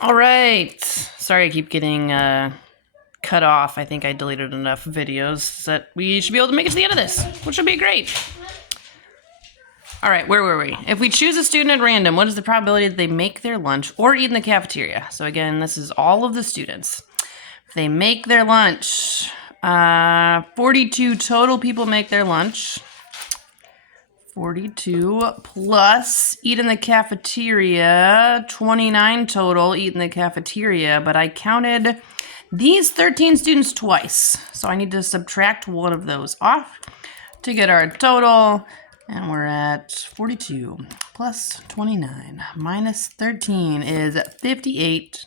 All right. Sorry I keep getting cut off. I think I deleted enough videos that we should be able to make it to the end of this, which would be great. All right, where were we? If we choose a student at random, what is the probability that they make their lunch or eat in the cafeteria? So again, this is all of the students. If they make their lunch, 42 total people make their lunch. 42 plus eat in the cafeteria, 29 total eat in the cafeteria, but I counted these 13 students twice. So I need to subtract one of those off to get our total. And we're at 42 plus 29 minus 13 is 58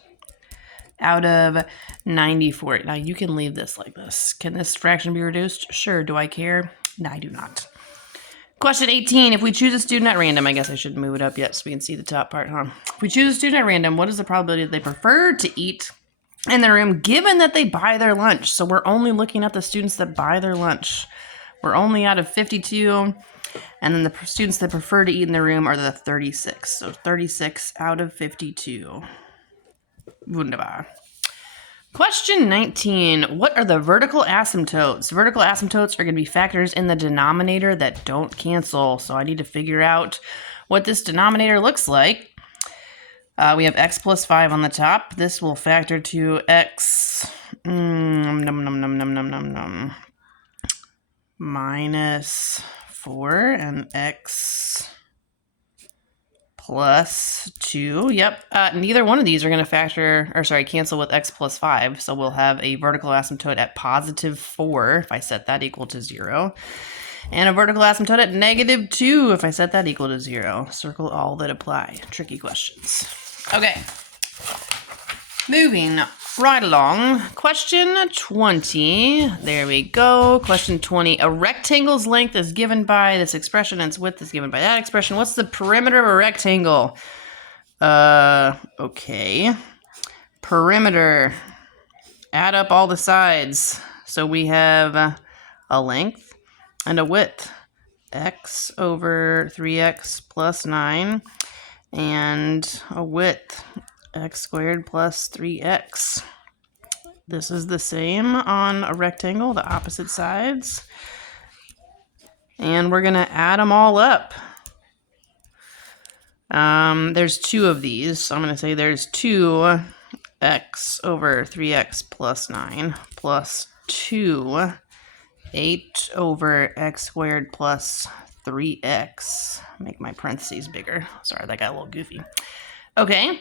out of 94. Now you can leave this like this. Can this fraction be reduced? Sure. Do I care? No, I do not. Question 18, if we choose a student at random, I guess I should move it up yet so we can see the top part, huh? If we choose a student at random, what is the probability that they prefer to eat in their room given that they buy their lunch? So we're only looking at the students that buy their lunch. We're only out of 52, and then the students that prefer to eat in their room are the 36. So 36 out of 52. Wunderbar. Question 19, what are the vertical asymptotes? Vertical asymptotes are going to be factors in the denominator that don't cancel. So I need to figure out what this denominator looks like. We have x plus 5 on the top. This will factor to x minus 4 and x plus 2. Yep. Neither one of these are going to cancel with x plus 5. So we'll have a vertical asymptote at positive 4 if I set that equal to 0. And a vertical asymptote at negative 2 if I set that equal to 0. Circle all that apply. Tricky questions. Okay. Moving right along. Question 20. There we go. Question 20. A rectangle's length is given by this expression and its width is given by that expression. What's the perimeter of a rectangle? Okay. Perimeter. Add up all the sides. So we have a length and a width. X over 3x plus 9. And a width. X squared plus 3x. This is the same on a rectangle, the opposite sides. And we're going to add them all up. There's 2 of these, so I'm going to say there's 2x over 3x plus 9 plus 2, 8 over x squared plus 3x. Make my parentheses bigger. Sorry, that got a little goofy. Okay.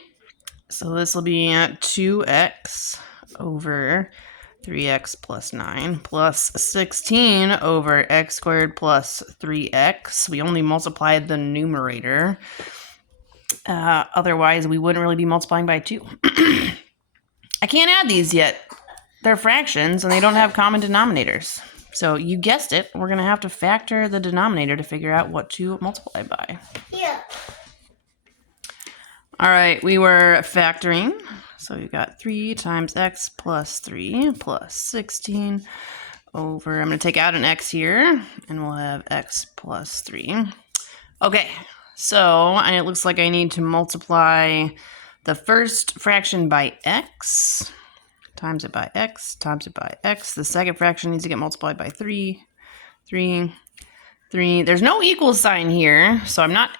So this will be 2x over 3x plus 9 plus 16 over x squared plus 3x. We only multiplied the numerator. Otherwise, we wouldn't really be multiplying by 2. I can't add these yet. They're fractions, and they don't have common denominators. So you guessed it, we're going to have to factor the denominator to figure out what to multiply by. Yeah. All right, we were factoring. So we got 3 times x plus 3 plus 16 over, I'm going to take out an x here, and we'll have x plus 3. Okay, so and it looks like I need to multiply the first fraction by x, times it by x, times it by x. The second fraction needs to get multiplied by 3, 3. There's no equal sign here, so I'm not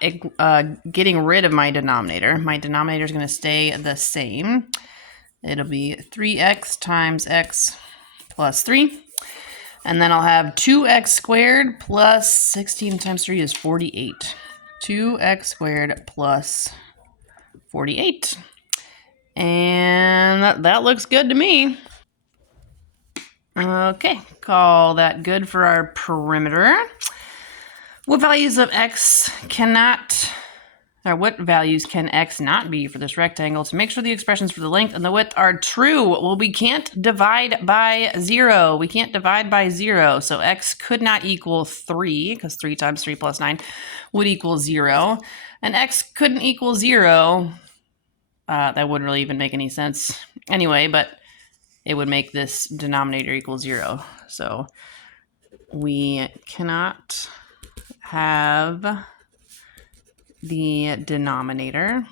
getting rid of my denominator. My denominator is going to stay the same. It'll be 3x times x plus 3. And then I'll have 2x squared plus 16 times 3 is 48. 2x squared plus 48. And that looks good to me. Okay, call that good for our perimeter. What values of x what values can x not be for this rectangle to make sure the expressions for the length and the width are true? Well, we can't divide by 0. We can't divide by 0. So x could not equal 3 because 3 times 3 plus 9 would equal 0. And x couldn't equal 0. That wouldn't really even make any sense anyway, but it would make this denominator equal 0. So we cannot have the denominator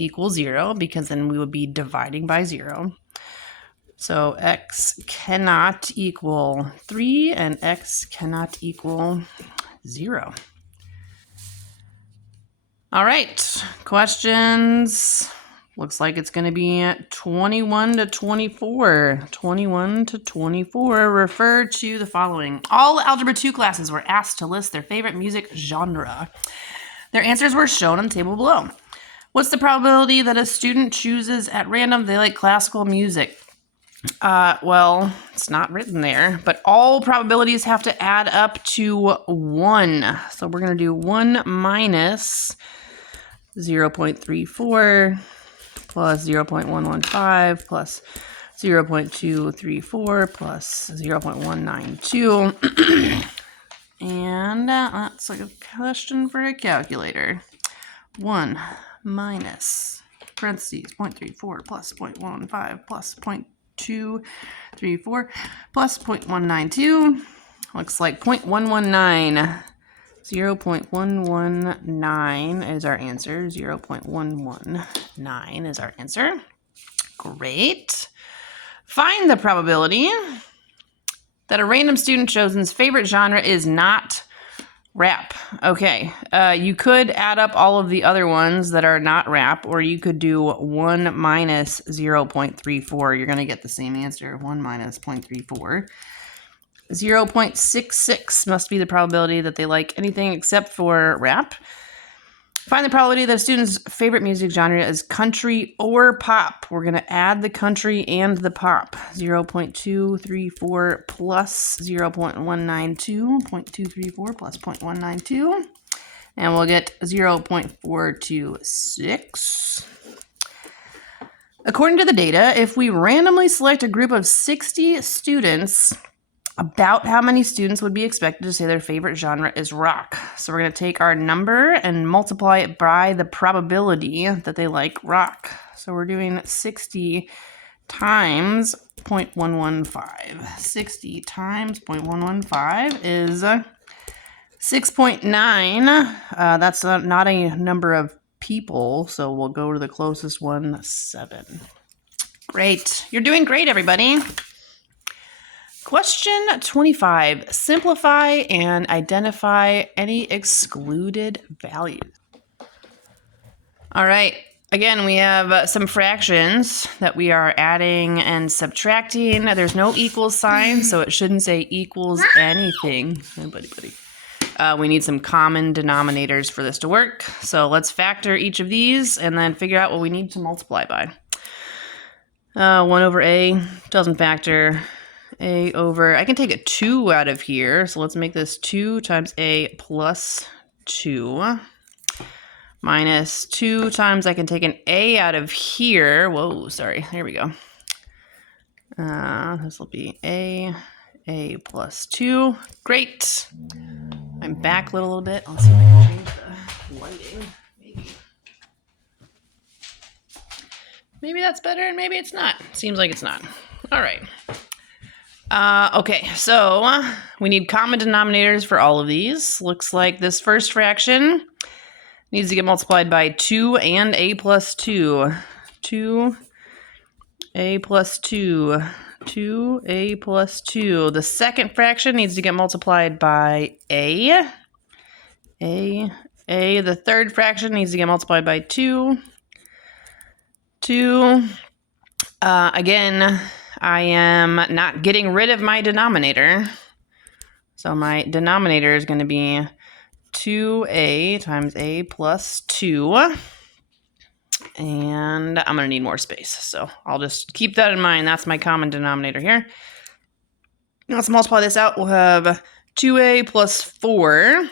equals 0, because then we would be dividing by 0. So x cannot equal 3 and x cannot equal 0. All right, questions. Looks like it's going to be 21 to 24. 21 to 24. Refer to the following. All Algebra 2 classes were asked to list their favorite music genre. Their answers were shown on the table below. What's the probability that a student chooses at random they like classical music? Well, it's not written there, but all probabilities have to add up to 1. So we're going to do 1 minus 0.34 plus 0.115 plus 0.234 plus 0.192. And that's like a question for a calculator. 1 minus parentheses 0.34 plus 0.115 plus 0.234 plus 0.192. Looks like 0.119. 0.119 is our answer. 0.119 is our answer. Great. Find the probability that a random student chosen's favorite genre is not rap. Okay, you could add up all of the other ones that are not rap, or you could do 1 minus 0.34. You're going to get the same answer, 1 minus 0.34. 0.66 must be the probability that they like anything except for rap. Find the probability that a student's favorite music genre is country or pop. We're going to add the country and the pop. 0.234 plus 0.192. 0.234 plus 0.192. And we'll get 0.426. According to the data, if we randomly select a group of 60 students, about how many students would be expected to say their favorite genre is rock? So we're going to take our number and multiply it by the probability that they like rock. So we're doing 60 times 0.115. 60 times 0.115 is 6.9. That's not a number of people, so we'll go to the closest one, 7. Great. You're doing great, everybody. Question 25. Simplify and identify any excluded values. All right. Again, we have some fractions that we are adding and subtracting. There's no equals sign, so it shouldn't say equals anything. We need some common denominators for this to work. So let's factor each of these and then figure out what we need to multiply by. 1 over a doesn't factor. A over, I can take a 2 out of here, so let's make this 2 times a plus 2 minus 2 times, I can take an a out of here. Whoa, sorry, there we go. This will be a plus 2. Great. I'm backlit a little bit. Let's see if I can change the lighting. Maybe that's better and maybe it's not. Seems like it's not. All right. Okay, so we need common denominators for all of these. Looks like this first fraction needs to get multiplied by 2 and a plus 2. 2a plus 2. 2a plus 2. The second fraction needs to get multiplied by a. The third fraction needs to get multiplied by 2. 2. Again, I am not getting rid of my denominator. So my denominator is going to be 2a times a plus 2. And I'm going to need more space. So I'll just keep that in mind. That's my common denominator here. Now let's multiply this out. We'll have 2a plus 4.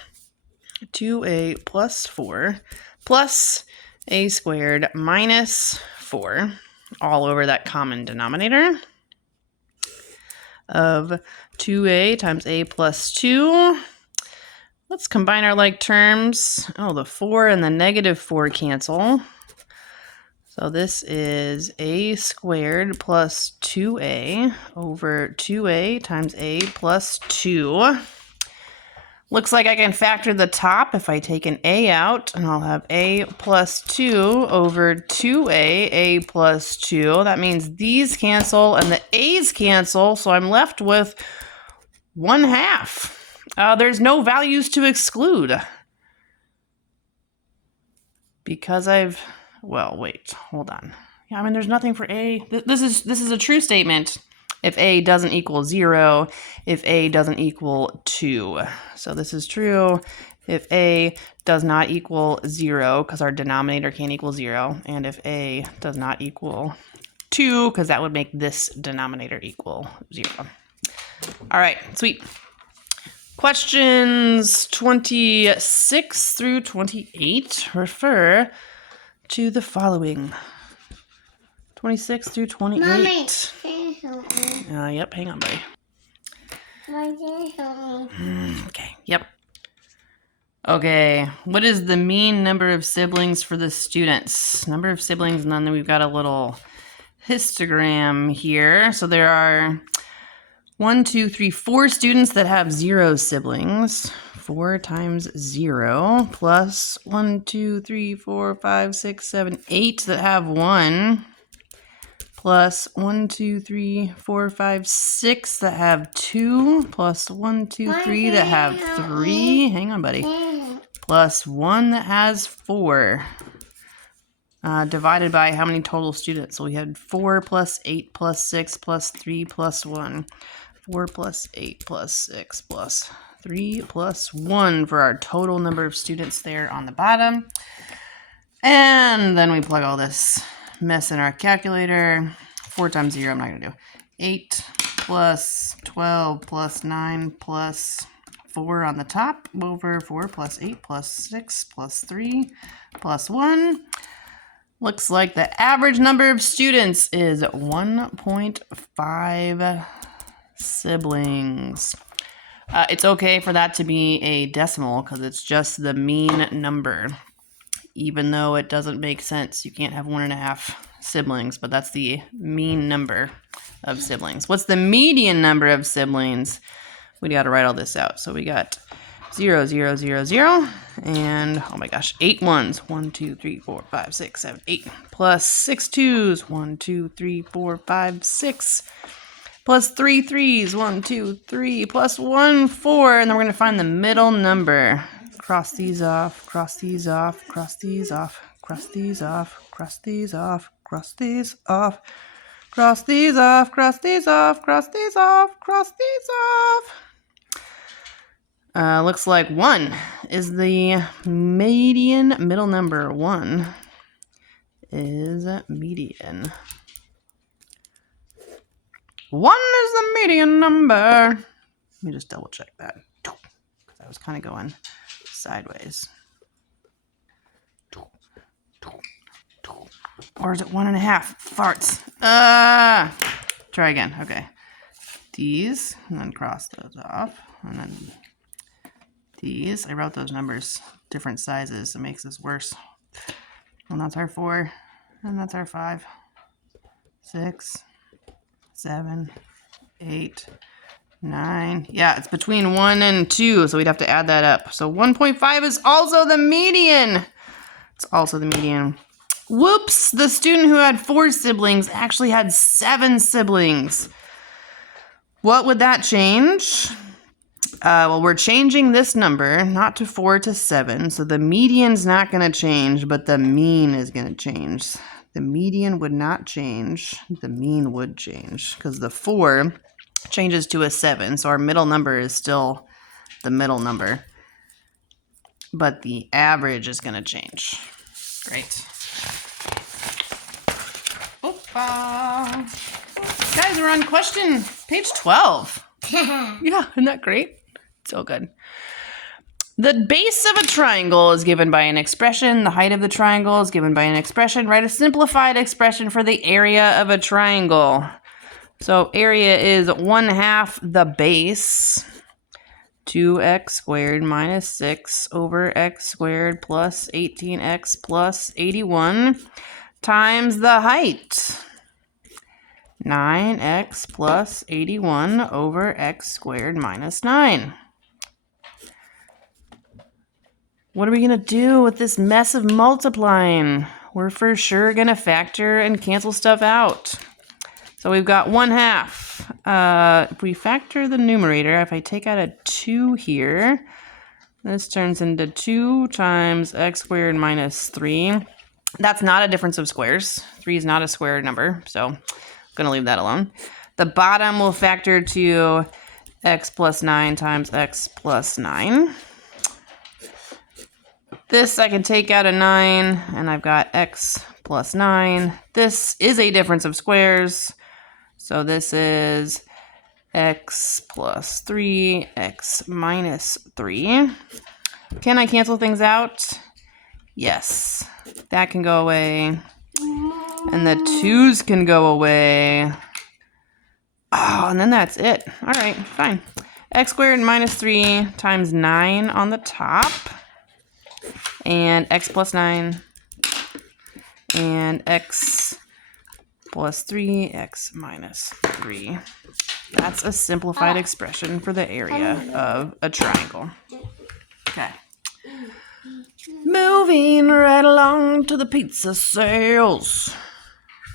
2a plus 4 plus a squared minus 4 all over that common denominator of 2a times a plus 2. Let's combine our like terms. Oh, the 4 and the negative 4 cancel. So this is a squared plus 2a over 2a times a plus 2. Looks like I can factor the top if I take an a out, and I'll have a plus 2 over 2a, a plus 2. That means these cancel and the a's cancel, so I'm left with 1/2. There's no values to exclude. Because well, wait, hold on. Yeah, I mean, there's nothing for a. This is a true statement. If a doesn't equal 0, if a doesn't equal 2. So this is true if a does not equal 0, because our denominator can't equal 0, and if a does not equal 2, because that would make this denominator equal 0. All right, sweet. Questions 26 through 28 refer to the following. 26 through 28. Mommy, yep, hang on, buddy. Okay, yep. Okay, what is the mean number of siblings for the students? Number of siblings, and then we've got a little histogram here. So there are 4 students that have 0 siblings. 4 times 0 plus 1, 2, 3, 4, 5, 6, 7, 8 that have 1. Plus 1, 2, 3, 4, 5, 6 that have 2. Plus 1, 2, 3 that have 3. Hang on, buddy. Plus 1 that has 4. Divided by how many total students? So we had 4 plus 8 plus 6 plus 3 plus 1. 4 plus 8 plus 6 plus 3 plus 1 for our total number of students there on the bottom. And then we plug all this mess in our calculator. 4 times 0, I'm not going to do. 8 plus 12 plus 9 plus 4 on the top over 4 plus 8 plus 6 plus 3 plus 1. Looks like the average number of students is 1.5 siblings. It's okay for that to be a decimal because it's just the mean number. Even though it doesn't make sense, you can't have 1.5 siblings, but that's the mean number of siblings. What's the median number of siblings? We got to write all this out. So we got 0, 0, 0, 0, and oh my gosh, 8 ones. 1, 2, 3, 4, 5, 6, 7, 8. Plus 6 twos. 1, 2, 3, 4, 5, 6. Plus 3 threes. 1, 2, 3. Plus 1, 4. And then we're going to find the middle number. Cross these off, cross these off, cross these off, cross these off, cross these off, cross these off, cross these off, cross these off, cross these off, cross these off. Looks like 1 is the median middle number. 1 is median. 1 is the median number. Let me just double check that. Because I was kind of going sideways. Or is it 1.5? Farts. Try again. Okay. These, and then cross those off. And then these. I wrote those numbers different sizes. It makes this worse. And that's our 4. And that's our 5. 6, 7, 8, 9. Yeah, it's between 1 and 2, so we'd have to add that up. So 1.5 is also the median. It's also the median. Whoops, the student who had 4 siblings actually had 7 siblings. What would that change? Well, we're changing this number, not to 4 to 7, so the median's not going to change, but the mean is going to change. The median would not change. The mean would change because the 4 changes to a 7. So our middle number is still the middle number. But the average is going to change. Great. Guys, we're on question page 12. Yeah, isn't that great? So good. The base of a triangle is given by an expression. The height of the triangle is given by an expression. Write a simplified expression for the area of a triangle. So area is 1/2 the base. 2x squared minus 6 over x squared plus 18x plus 81 times the height. 9x plus 81 over x squared minus 9. What are we going to do with this mess of multiplying? We're for sure going to factor and cancel stuff out. So we've got 1/2. If we factor the numerator, if I take out a 2 here, this turns into 2 times x squared minus 3. That's not a difference of squares. 3 is not a square number, so I'm going to leave that alone. The bottom will factor to x plus 9 times x plus 9. This I can take out a 9, and I've got x plus 9. This is a difference of squares, so this is x plus 3, x minus 3. Can I cancel things out? Yes. That can go away. And the 2's can go away. Oh, and then that's it. All right, fine. X squared minus 3 times 9 on the top. And x plus 9. And x plus 3, x minus 3. That's a simplified expression for the area of a triangle. Okay. Moving right along to the pizza sales.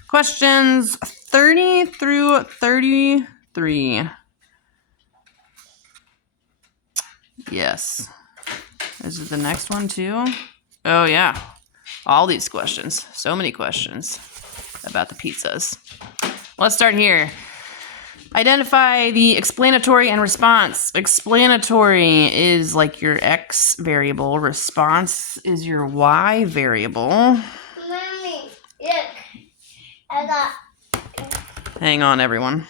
Questions 30 through 33. Yes. Is it the next one too? Oh yeah. All these questions. So many questions about the pizzas. Let's start here. Identify the explanatory and response. Explanatory is like your x variable. Response is your y variable. Mommy, look. I got... Hang on, everyone.